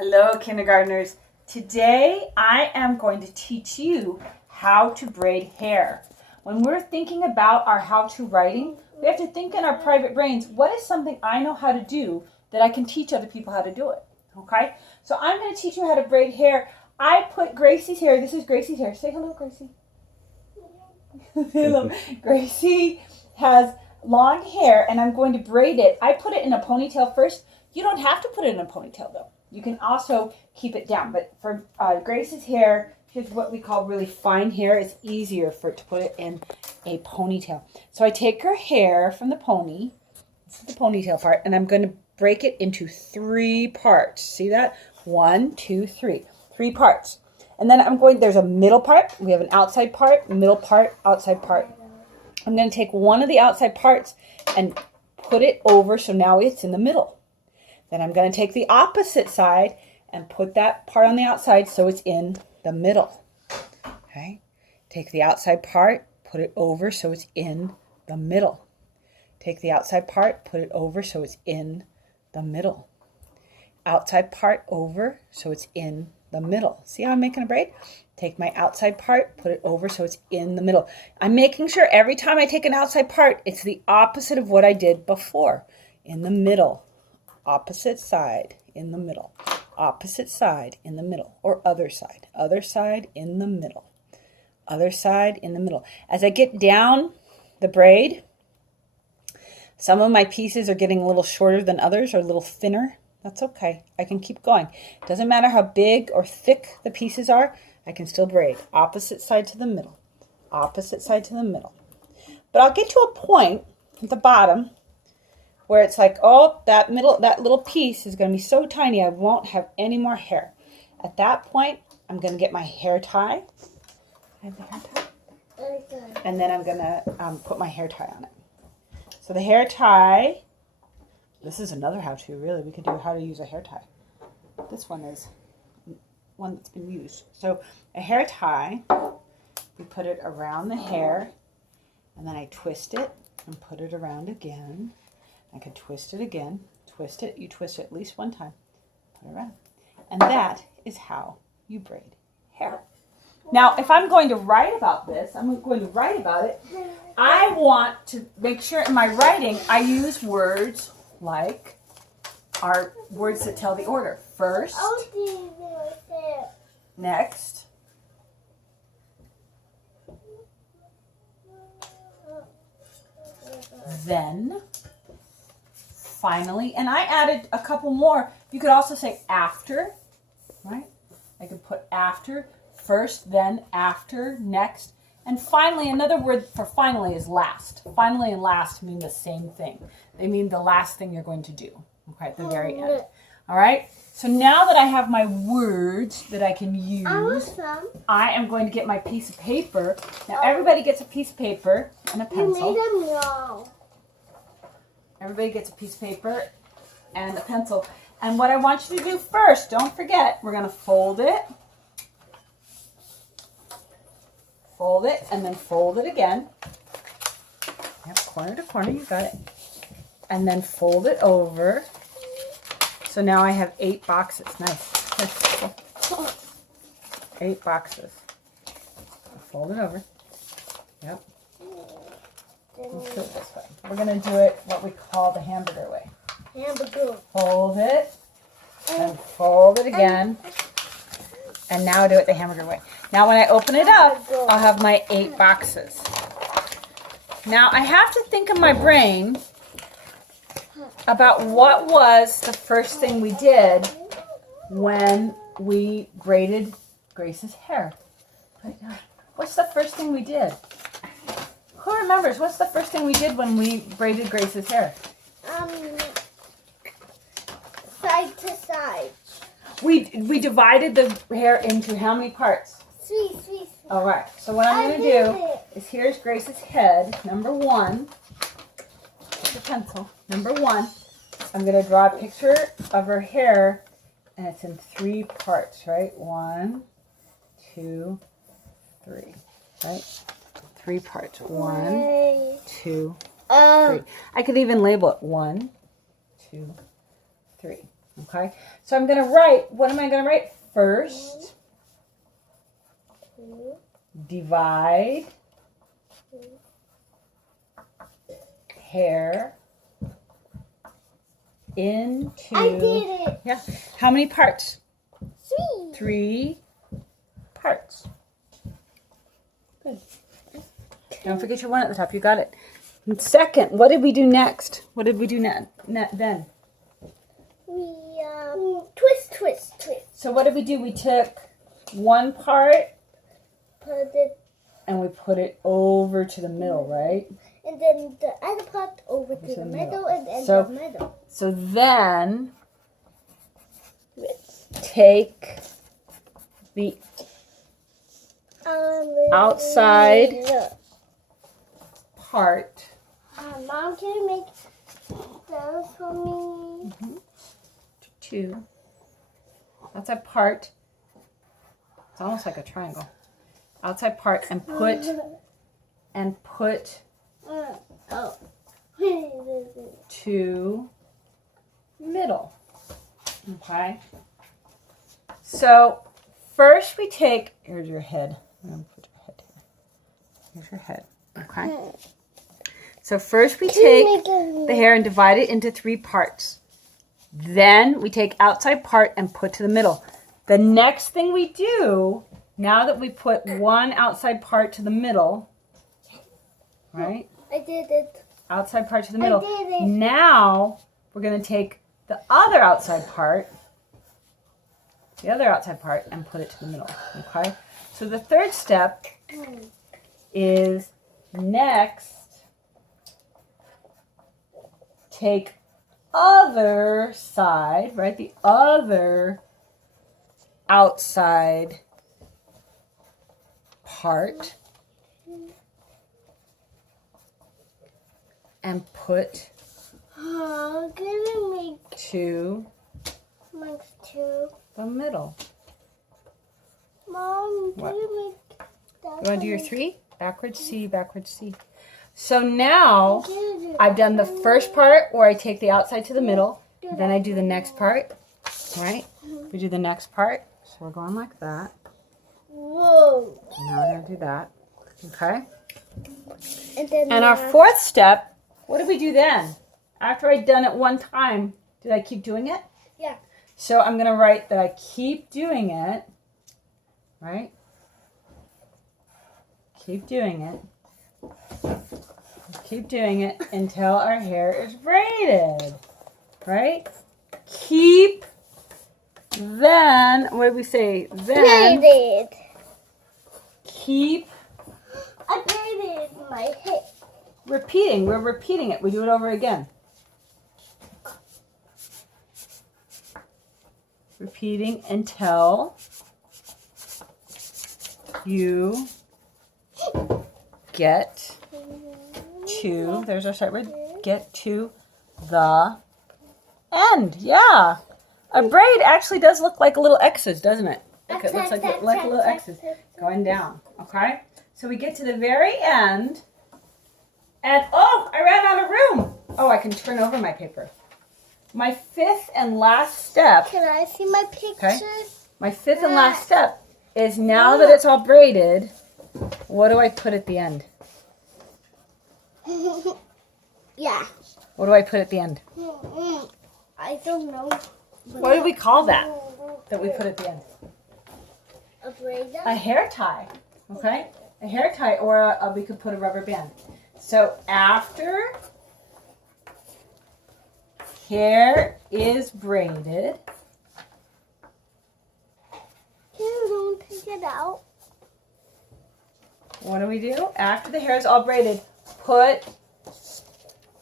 Hello, kindergartners. Today I am going to teach you how to braid hair. When we're thinking about our how-to writing, we have to think in our private brains, what is something I know how to do that I can teach other people how to do it? Okay? So I'm going to teach you how to braid hair. I put Gracie's hair. This is Gracie's hair. Say hello, Gracie. Hello. Gracie has long hair and I'm going to braid it. I put it in a ponytail first. You don't have to put it in a ponytail though. You can also keep it down. But for Grace's hair, here's what we call really fine hair. It's easier for it to put it in a ponytail. So I take her hair from the pony, this is the ponytail part, and I'm going to break it into 3 parts. See that? 1, 2, 3. 3 parts. And then there's a middle part. We have an outside part, middle part, outside part. I'm going to take one of the outside parts and put it over so now it's in the middle. Then I'm going to take the opposite side and put that part on the outside so it's in the middle. Okay? Take the outside part, put it over so it's in the middle. Take the outside part, put it over so it's in the middle. Outside part over so it's in the middle. See how I'm making a braid? Take my outside part, put it over so it's in the middle. I'm making sure every time I take an outside part, it's the opposite of what I did before. In the middle. Opposite side in the middle, opposite side in the middle, or other side in the middle, other side in the middle. As I get down the braid, some of my pieces are getting a little shorter than others or a little thinner. That's okay. I can keep going. Doesn't matter how big or thick the pieces are, I can still braid. Opposite side to the middle, opposite side to the middle. But I'll get to a point at the bottom where it's like, oh, that little piece is going to be so tiny, I won't have any more hair. At that point, I'm going to get my hair tie. I have the hair tie. And then I'm going to put my hair tie on it. So the hair tie, this is another how-to, really. We could do how to use a hair tie. This one is one that's been used. So a hair tie, we put it around the hair, and then I twist it and put it around again. I could twist it again, twist it, you twist it at least one time, put it around. And that is how you braid hair. Now, if I'm going to write about this, I'm going to write about it, I want to make sure in my writing I use words like our words that tell the order. First, next, then, finally, and I added a couple more. You could also say after, right? I could put after, first, then, after, next, and finally. Another word for finally is last. Finally and last mean the same thing. They mean the last thing you're going to do, okay, at the very end. All right? So now that I have my words that I can use, I am going to get my piece of paper. Now everybody gets a piece of paper and a pencil. You made them wrong. Everybody gets a piece of paper and a pencil. And what I want you to do first, don't forget, we're going to fold it, and then fold it again. Yep, corner to corner, you got it. And then fold it over. So now I have 8 boxes. Nice. 8 boxes. Fold it over. Yep. Let's do it this way. We're going to do it what we call the hamburger way. Hamburger. Fold it, and fold it again, and now do it the hamburger way. Now when I open it up, I'll have my 8 boxes. Now I have to think in my brain about what was the first thing we did when we braided Grace's hair. What's the first thing we did? Who remembers? What's the first thing we did when we braided Grace's hair? Side to side. We divided the hair into how many parts? 3. All right. So what I'm going to do is here's Grace's head, number 1. With the pencil. Number 1. I'm going to draw a picture of her hair, and it's in 3 parts, right? 1, 2, 3. Right? 3 parts. 1, 2, 3. I could even label it 1, 2, 3. Okay, so I'm going to write, what am I going to write? First, divide hair into... I did it. Yeah. How many parts? 3. 3 parts. Good. Don't forget your 1 at the top. You got it. And second, what did we do next? What did we do then? We twist, twist, twist. So what did we do? We took 1 part Put it, and we put it over to the middle, right? and then the other part over to the middle, and then So- the middle. So then take the outside part. Mom, can you make those for me? 2. Outside part. It's almost like a triangle. Outside part and put Oh. to middle. Okay. So first we take, here's your head. I'm going to put your head here. Here's your head. Okay. So first we take the hair and divide it into 3 parts. Then we take outside part and put to the middle. The next thing we do, now that we put 1 outside part to the middle, right? I did it. Outside part to the middle. did it. Now we're going to take the other outside part, and put it to the middle. Okay? So the third step is next take other side, right? The other outside part and put Oh, can you make to next 2? the middle. Mom, What? can you make that? You want to do your 3? Backwards C, backwards C. So now I've done the first part where I take the outside to the middle. Then I do the next part, right? We do the next part. So we're going like that. Whoa. Now we're going to do that. Okay? And then And our 4th step, what did we do then? After I'd done it 1 time, did I keep doing it? Yeah. So I'm going to write that I keep doing it, right? Keep doing it. Keep doing it until our hair is braided, right? Keep, then, what did we say? Then, braided. keep I braided my hair. repeating. We're repeating it. We do it over again. Repeating until you get to, there's our sight word, get to the end. Yeah. A braid actually does look like little X's, doesn't it? Look, it looks like little X's going down. Okay? So we get to the very end. And, oh, I ran out of room. Oh, I can turn over my paper. My 5th and last step. Can I see my picture? My 5th and last step is now that it's all braided, what do I put at the end? Yeah. What do I put at the end? I don't know. What do we call that we put at the end? A braid? A hair tie. Okay? A hair tie, or we could put a rubber band. So after hair is braided, Can you take it out? what do? After the hair is all braided, put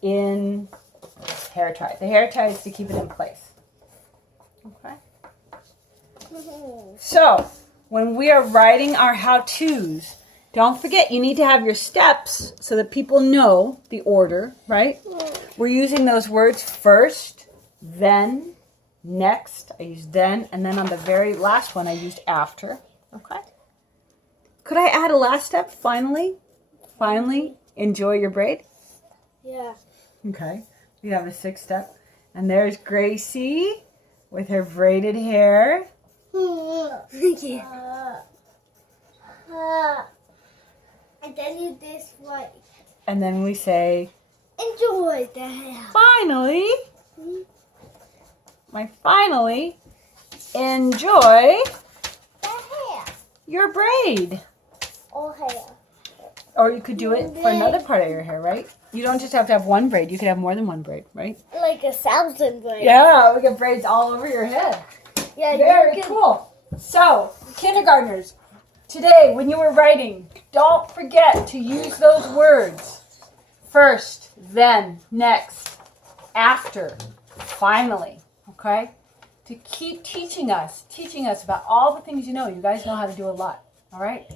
in hair tie. The hair tie is to keep it in place. Okay? So, when we are writing our how-tos, don't forget you need to have your steps so that people know the order, right? We're using those words first, then, next. I used then, and then on the very last one I used after. Okay? Could I add a last step? Finally, enjoy your braid. Yeah. Okay. We have the 6th step. And there's Gracie with her braided hair. And then you this way. And then we say, Enjoy the hair. finally, finally, enjoy The hair. your braid. Or hair. Or you could do it for another part of your hair, right? You don't just have to have one braid. You could have more than one braid, right? Like 1,000 braids. Yeah, we get braids all over your head. Yeah, Very cool. So, kindergartners, today when you were writing, don't forget to use those words. First, then, next, after, finally, okay? To keep teaching us about all the things you know. You guys know how to do a lot, all right?